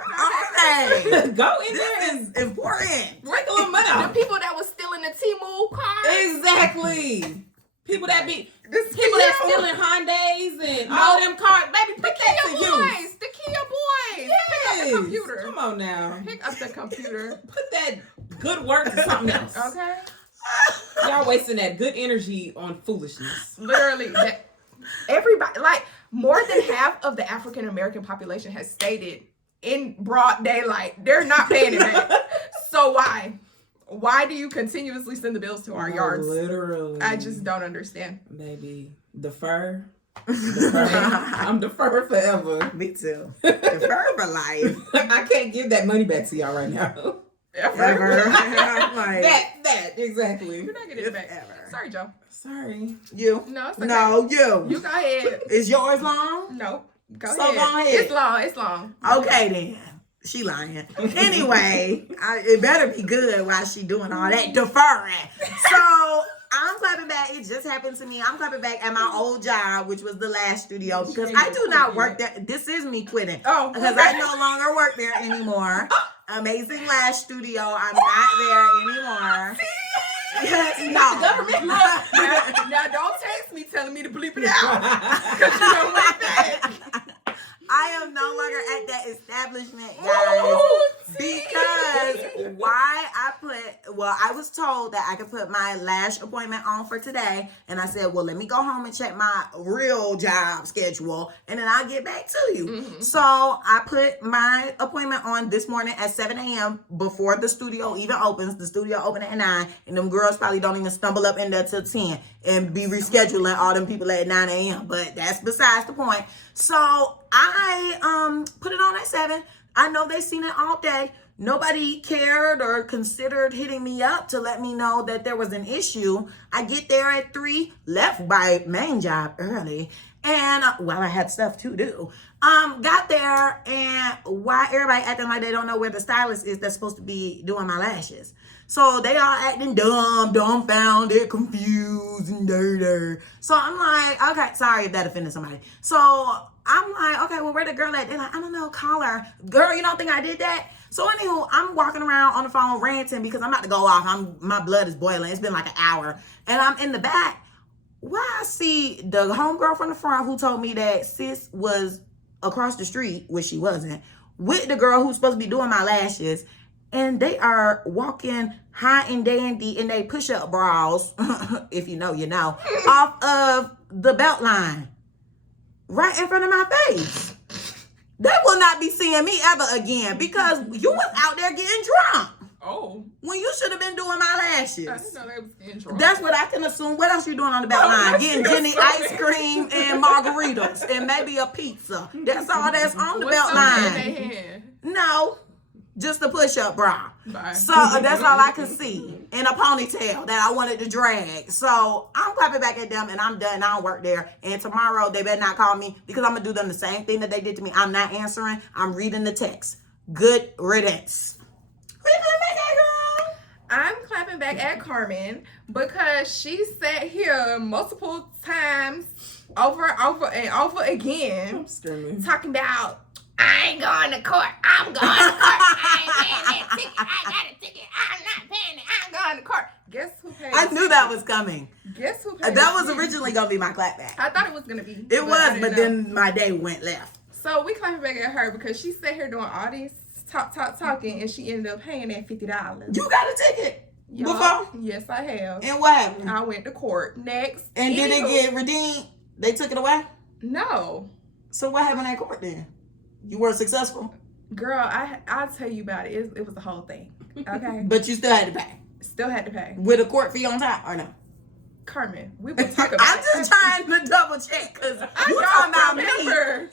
Okay. Go in there. This is important. Break a little money out. The people that was stealing the T-Move cars. Exactly. People that stealing Hyundais and all them cars. Baby, put that to use. The Kia boys. Yes. Pick up the computer. Come on now. Pick up the computer. Put that good work to something else. Okay. Y'all wasting that good energy on foolishness. Literally. Everybody, like, more than half of the African American population has stated in broad daylight they're not paying it back. So why? Why do you continuously send the bills to our yards? Literally. I just don't understand. Baby, defer. I'm deferred forever. Me too. Defer for life. I can't give that money back to y'all right now. Ever. Like, that exactly. You're not getting it back. Ever. Sorry, Joe. Sorry. You? No, it's okay. No, you. You go ahead. Is yours long? Nope. Go So ahead. go ahead. It's long. It's long. Okay then. She lying. Anyway, it better be good while she doing all that deferring. So I'm clapping back. It just happened to me. I'm clapping back at my old job, which was the last studio, because I do not work there. This is me quitting. Oh, because I no longer work there anymore. Amazing Lash Studio. I'm not there anymore. No. Government. Now don't text me telling me to bleep it out. Because you don't like that. I am no longer at that establishment, guys, because I was told that I could put my lash appointment on for today, and I said, well, let me go home and check my real job schedule, and then I'll get back to you. Mm-hmm. So I put my appointment on this morning at 7 a.m. before the studio even opens. The studio opened at 9, and them girls probably don't even stumble up in there till 10 and be rescheduling all them people at 9 a.m., but that's besides the point. So I put it on at 7. I know they seen it all day. Nobody cared or considered hitting me up to let me know that there was an issue. I get there at 3, left by main job early, and I had stuff to do. Got there, and why everybody acting like they don't know where the stylist is that's supposed to be doing my lashes. So they all acting dumb, dumbfounded, confused, and dirty. So I'm like, okay, sorry if that offended somebody. So I'm like, okay, well, where the girl at? They're like, I don't know, call her. Girl, you don't think I did that? So anywho, I'm walking around on the phone ranting because I'm about to go off. My blood is boiling. It's been like an hour. And I'm in the back. Why I see the homegirl from the front who told me that sis was across the street, which she wasn't, with the girl who's supposed to be doing my lashes. And they are walking high and dandy in they push-up bras, if you know, you know, off of the belt line, right in front of my face. They will not be seeing me ever again because you was out there getting drunk. Oh. When you should have been doing my lashes. I didn't know they was getting drunk. That's what I can assume. What else you doing on the belt line? Getting Jenny ice cream and margaritas and maybe a pizza. That's all that's on the belt line. No. Just a push-up bra. Bye. So that's all I could see. And a ponytail that I wanted to drag. So I'm clapping back at them and I'm done. I don't work there. And tomorrow they better not call me because I'm going to do them the same thing that they did to me. I'm not answering. I'm reading the text. Good riddance. Who you clapping back at, girl? I'm clapping back at Carmen because she sat here multiple times over and over again talking about, I ain't going to court. I'm going to court. I ain't paying that ticket. I got a ticket. I'm not paying it. I'm going to court. Guess who paid? I knew that was coming. Guess who paid? That was originally going to be my clapback. I thought it was going to be. It was, but then my day went left. So we clapping back at her because she sat here doing all this talking, and she ended up paying that $50. You got a ticket before? Yes, I have. And what happened? I went to court. Next. And did it get redeemed? They took it away? No. So what happened at court then? You were successful? Girl, I'll tell you about it. It was the whole thing. Okay? But you still had to pay? Still had to pay. With a court fee on top or no? Carmen, we will talk about I'm just trying to double check because you talking about me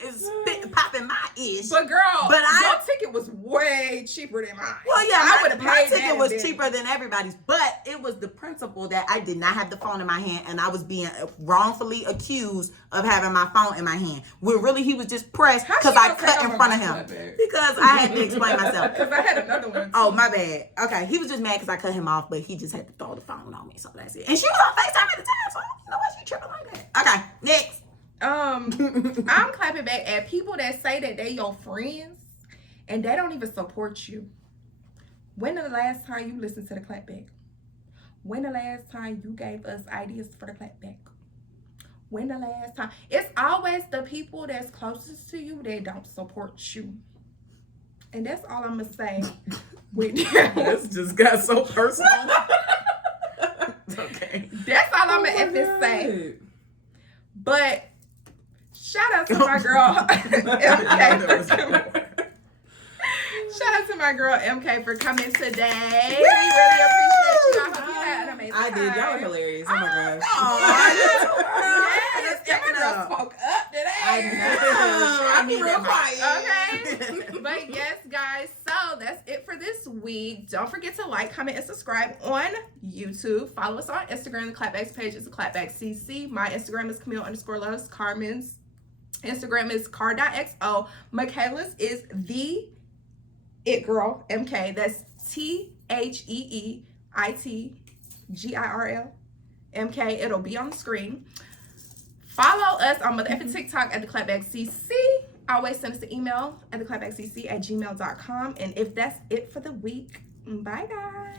is popping my ish. But girl, your ticket was way cheaper than mine. Well, yeah, my ticket was cheaper than everybody's, but it was the principle that I did not have the phone in my hand and I was being wrongfully accused of having my phone in my hand. When really he was just pressed because I cut in front of him. Because I had to explain myself. Because I had another one. Oh, my bad. Okay, he was just mad because I cut him off, but he just had to throw the phone on me, so that's it. And she was on FaceTime at the time, so I don't know why she tripping like that. Okay, next. I'm clapping back at people that say that they your friends and they don't even support you. When the last time you listened to the clapback? When the last time you gave us ideas for the clapback? When the last time? It's always the people that's closest to you that don't support you. And that's all I'm gonna say. This just got so personal. Okay. That's all I'm gonna say. But Shout out to my girl MK. Shout out to my girl MK for coming today. We really appreciate you. I hope you had an amazing time. I did. Y'all were hilarious. Oh my gosh. Yes, my girl spoke up today. I know. I be real quiet. Okay. But yes, guys, so that's it for this week. Don't forget to like, comment, and subscribe on YouTube. Follow us on Instagram. The Clapback's page is theclapbackcc. My Instagram is Camille_loves. Carmen's Instagram is car.xo. Michaela's is theeitgirlmk. That's theeitgirlmk. It'll be on the screen. Follow us on motherfucking TikTok at theclapbackcc. Always send us an email at theclapbackcc@gmail.com. And if that's it for the week, bye guys.